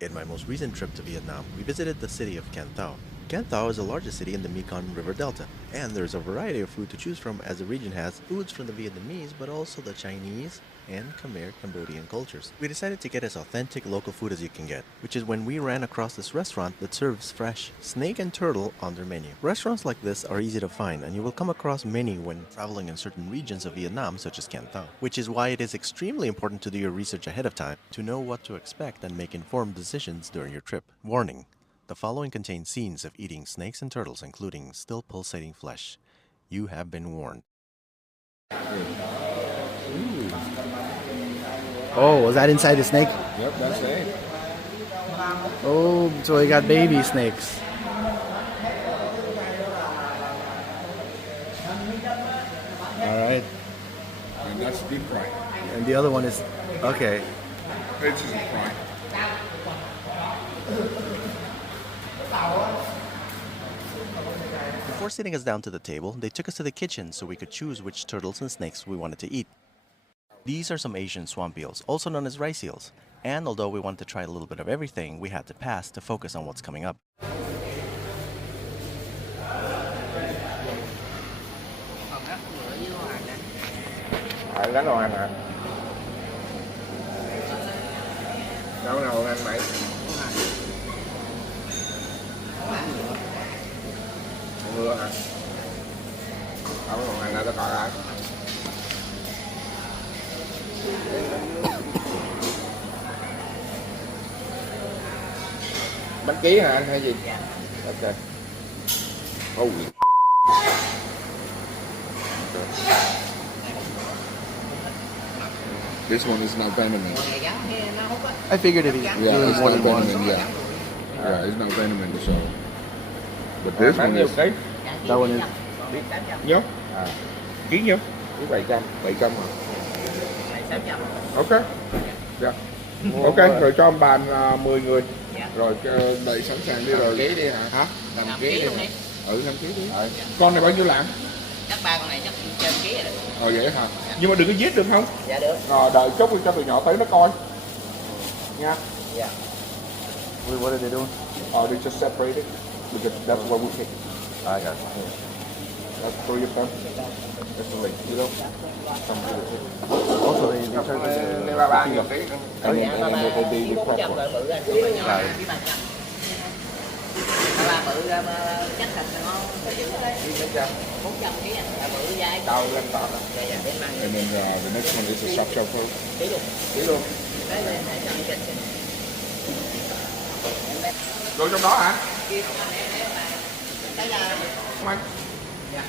In my most recent trip to Vietnam, we visited the city of Can Tho. Can Tho is the largest city in the Mekong River Delta, and there's a variety of food to choose from as the region has foods from the Vietnamese but also the Chinese and Khmer Cambodian cultures. We decided to get as authentic local food as you can get, which is when we ran across this restaurant that serves fresh snake and turtle on their menu. Restaurants like this are easy to find, and you will come across many when traveling in certain regions of Vietnam, such as Can Tho, which is why it is extremely important to do your research ahead of time to know what to expect and make informed decisions during your trip. Warning: the following contains scenes of eating snakes and turtles, including still pulsating flesh. You have been warned. Oh, was that inside the snake? Yep, that's it. Oh, so we got baby snakes. All right. And that's deep fried. And the other one is, okay. It's just fried. Before sitting us down to the table, they took us to the kitchen so we could choose which turtles and snakes we wanted to eat. These are some Asian swamp eels, also known as rice eels. And although we wanted to try a little bit of everything, we had to pass to focus on what's coming up. Đánh đồ anh hả? Nấu nấu anh mày. Mưa hả? Nấu đồ anh đã coi lại. Bánh ký hả anh hay gì? Ok. Oh. This one is not venomous. I figured it. Yeah, There was it's more not than one. venomous. Yeah, it's not venomous. So, but this one is. That one is. Nhớ. Ký nhớ. Ký 700. 700 hả? Ok. Dạ. Ok, rồi cho ông bàn 10 người. Rồi đợi sẵn sàng đi rồi. 5 ký đi hả? Hả? 5 ký đi. 5 ký đi. Con này bao nhiêu lạng? Chắc ba con này chắc trên ký rồi. Vậy hả? Nhưng mà đừng có giết được không? Dạ được. Rồi đợi chút cho tụi nhỏ tới nó coi. Nha. Dạ. Wait, what are they doing? They just separate it because that's what we take. I got it. That's 3 of them. That's the link, you know? Also, they charge us. Ba ký. And then they prep one. Bự ra số nhỏ ký 300. Ba bự ra chắc thịt là ngon. 400 ký à. Ba bự dai. Đau lên tỏ. Dạ dạ để mang. And then the next one is a soft shell food. Ký luôn. Ký luôn. Đấy lên để cho trên. Vô trong đó hả? Kia con này để ra. Không anh?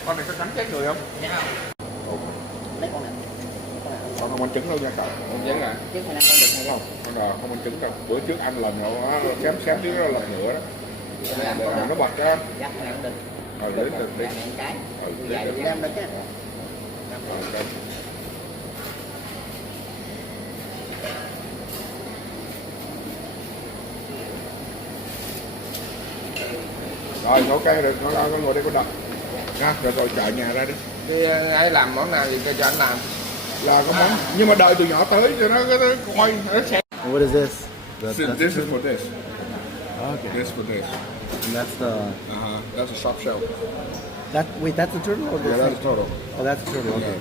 Con này có cắn chết người không? Dạ không. Lấy con này. Con không ăn trứng đâu nha cậu. Không trứng à? Chứ không ăn con được hay Không, con không ăn trứng đâu. Bữa trước ăn lần rồi nó xém tí nó lật nhựa đó. Để nó bật ra. Dạ con này cũng được. Lấy từ đi. Cái. Dạ Dạ đem lên chứ. Rồi ok rồi, nó ngồi đây có đập. Nha, rồi chạy nhà ra đi. Thì ai làm món nào thì cho anh làm. Là có món, nhưng mà đợi tụi nhỏ tới cho nó coi nó xem. And what is this? This is for this. Okay. This for this. And that's the. That's a soft shell. Wait, that's the turtle or the Yeah, snake? that's total. Oh, that's the turtle. Okay.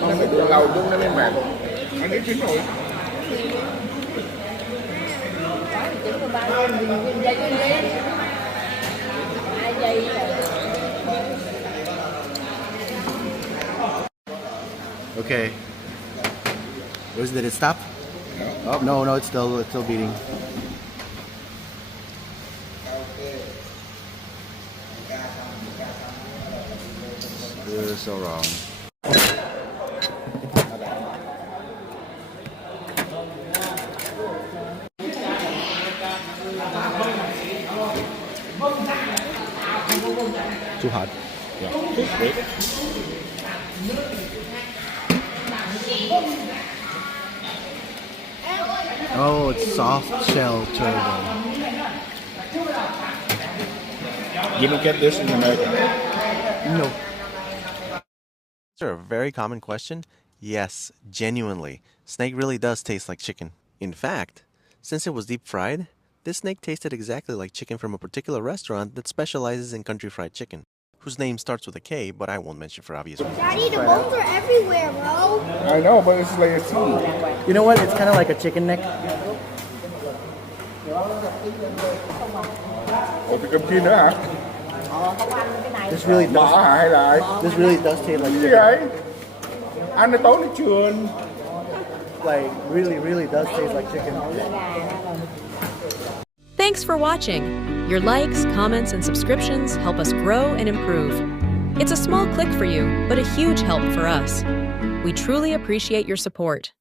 Nó phải đưa lâu chút nó mới mềm. Anh ấy chín rồi. Okay. Did it stop? Oh no, it's still beating. This is so wrong. Too hot. Yeah. Oh, it's soft shell turtle. You don't get this in America. No. Is there a very common question? Yes, genuinely. Snake really does taste like chicken. In fact, since it was deep fried, this snake tasted exactly like chicken from a particular restaurant that specializes in country fried chicken, whose name starts with a K, but I won't mention for obvious reasons. Daddy, the bones are everywhere, bro. I know, but it's like a tea. You know what? It's kind of like a chicken neck. Ủa, thì cơm chiên nữa hả? This really Mỡ does. hả hay là This really does taste like cái gì chicken. vậy? Ăn nó tối nó trường. Like really does taste like chicken. Thanks for watching. Your likes, comments, and subscriptions help us grow and improve. It's a small click for you, but a huge help for us. We truly appreciate your support.